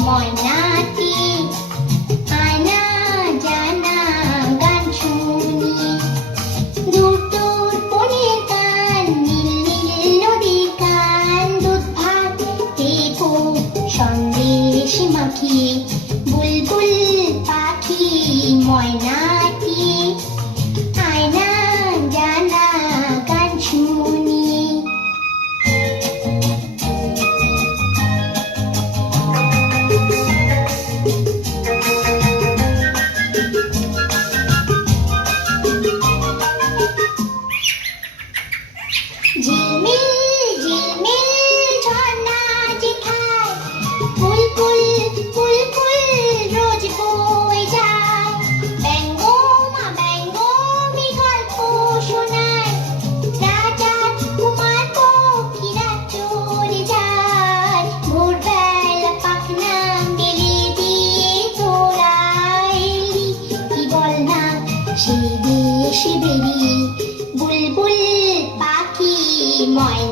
ময়নাটি আয়না জানা গান শুনি দূর দূর বনের গান নীল নীল নদীর গান দুধ ভাত দেবো সন্দেশ মাখিয়ে বুলবুল পাখি ময়নাটি আয়না জানা গান শুনি ঝিলমিল ঝিলমিল ঝর্ণা যেথায় বুলবুল বুলবুল রোজ বয়ে যায় ব্যঙ্গ মা ব্যঙ্গমি গল্প শোনায় রাজার কুমার পক্ষীরা চলে যায় ভোরবেলা পাখনা মেলে দিয়ে তোরা এলি কি বল না সেই দেশে বেরিয়ে বুলবুল পাখি ময়না